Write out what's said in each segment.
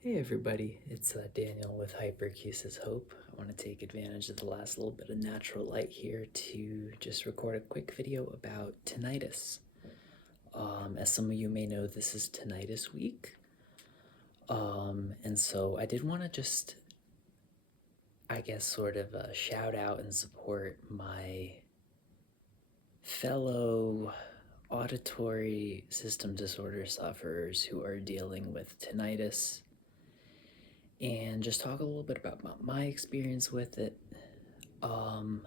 Hey everybody, it's Daniel with Hyperacusis Hope. I want to take advantage of the last little bit of natural light here to just record a quick video about tinnitus. As some of you may know, this is tinnitus week. And so I did want to just, sort of shout out and support my fellow auditory system disorder sufferers who are dealing with tinnitus and just talk a little bit about my experience with it. Um,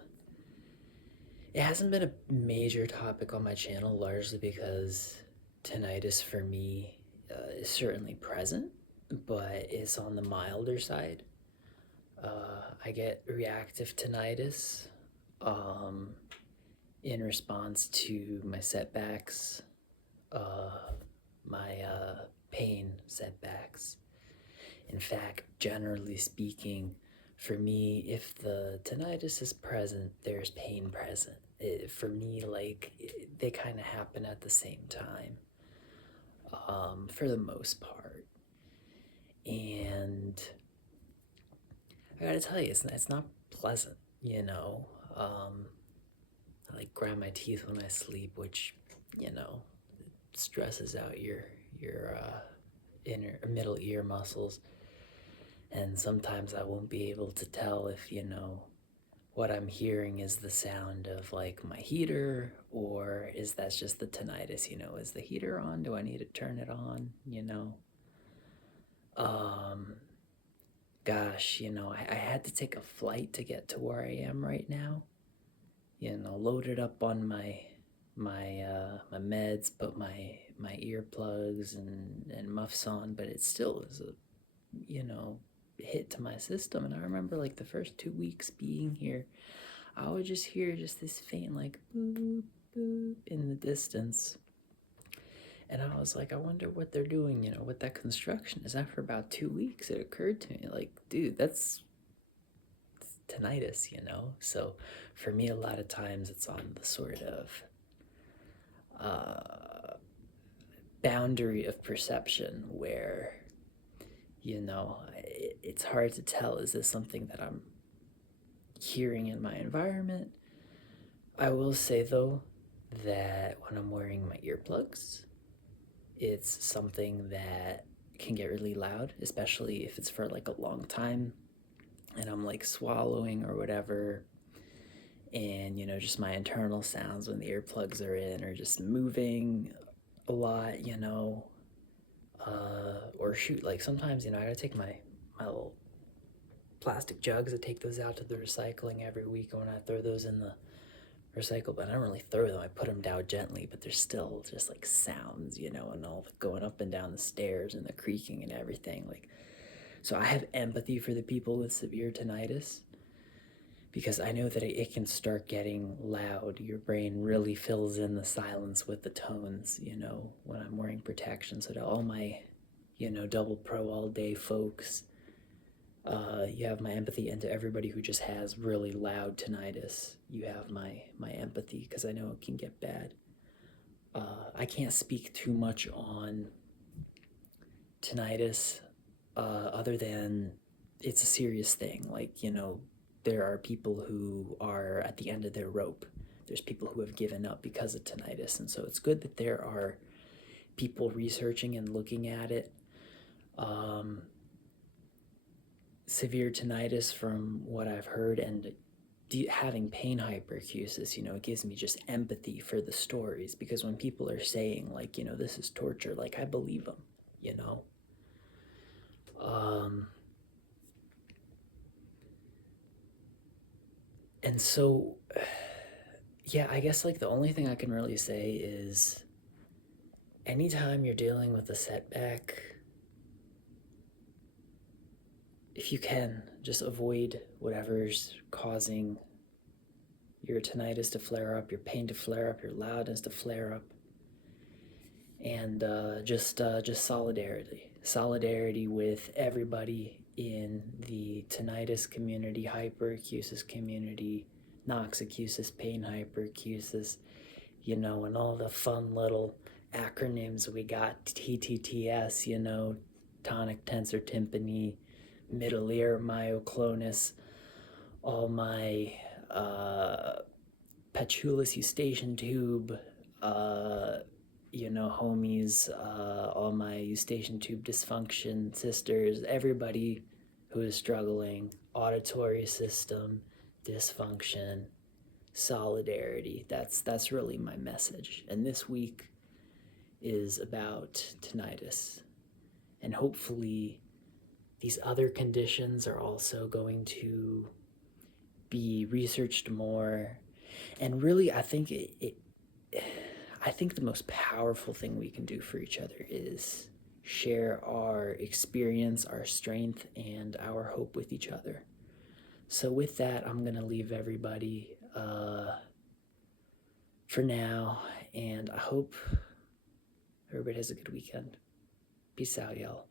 it hasn't been a major topic on my channel, largely because tinnitus for me is certainly present, but it's on the milder side. I get reactive tinnitus um, in response to my setbacks, my pain setbacks. In fact, generally speaking, for me, if the tinnitus is present, there's pain present. For me, they kind of happen at the same time, for the most part. And I gotta tell you, it's not pleasant, you know. I like grind my teeth when I sleep, which, you know, stresses out your inner middle ear muscles. And sometimes I won't be able to tell if, what I'm hearing is the sound of like my heater, or is that just the tinnitus? Is the heater on? Do I need to turn it on? Um, I had to take a flight to get to where I am right now. Loaded up on my meds, put my earplugs and muffs on, but it still is a hit to my system. And I remember like the first 2 weeks being here, I would just hear just this faint like boop boop in the distance. And I was like, I wonder what they're doing, with that construction. Is after about 2 weeks it occurred to me, like, dude, that's tinnitus. So for me, a lot of times it's on the sort of boundary of perception where it's hard to tell, is this something that I'm hearing in my environment? I will say though that when I'm wearing my earplugs, it's something that can get really loud, especially if it's for like a long time and I'm like swallowing or whatever. And just my internal sounds when the earplugs are in are just moving a lot, or shoot, like sometimes, I gotta take my little plastic jugs. I take those out to the recycling every week when I throw those in the recycle, but I don't really throw them. I put them down gently, but there's still just like sounds, and all the going up and down the stairs and the creaking and everything. Like, so I have empathy for the people with severe tinnitus because I know that it can start getting loud. Your brain really fills in the silence with the tones, when I'm wearing protection. So to all my, double pro all day folks, you have my empathy, and to everybody who just has really loud tinnitus, you have my empathy because I know it can get bad. I can't speak too much on tinnitus, other than it's a serious thing. Like, there are people who are at the end of their rope. There's people who have given up because of tinnitus, and so it's good that there are people researching and looking at it. Severe tinnitus, from what I've heard, and having pain hyperacusis, it gives me just empathy for the stories, because when people are saying like, this is torture, like I believe them, you know. And so, yeah, I guess like the only thing I can really say is anytime you're dealing with a setback, if you can, just avoid whatever's causing your tinnitus to flare up, your pain to flare up, your loudness to flare up, and just solidarity with everybody in the tinnitus community, hyperacusis community, noxacusis, pain hyperacusis, and all the fun little acronyms we got, TTTS, tonic tensor tympani, middle ear myoclonus, all my patulus eustachian tube, homies, all my eustachian tube dysfunction sisters, everybody who is struggling, auditory system dysfunction, solidarity. That's really my message. And this week is about tinnitus. And hopefully these other conditions are also going to be researched more. And really, I think I think the most powerful thing we can do for each other is share our experience, our strength, and our hope with each other. So with that, I'm going to leave everybody for now, and I hope everybody has a good weekend. Peace out, y'all.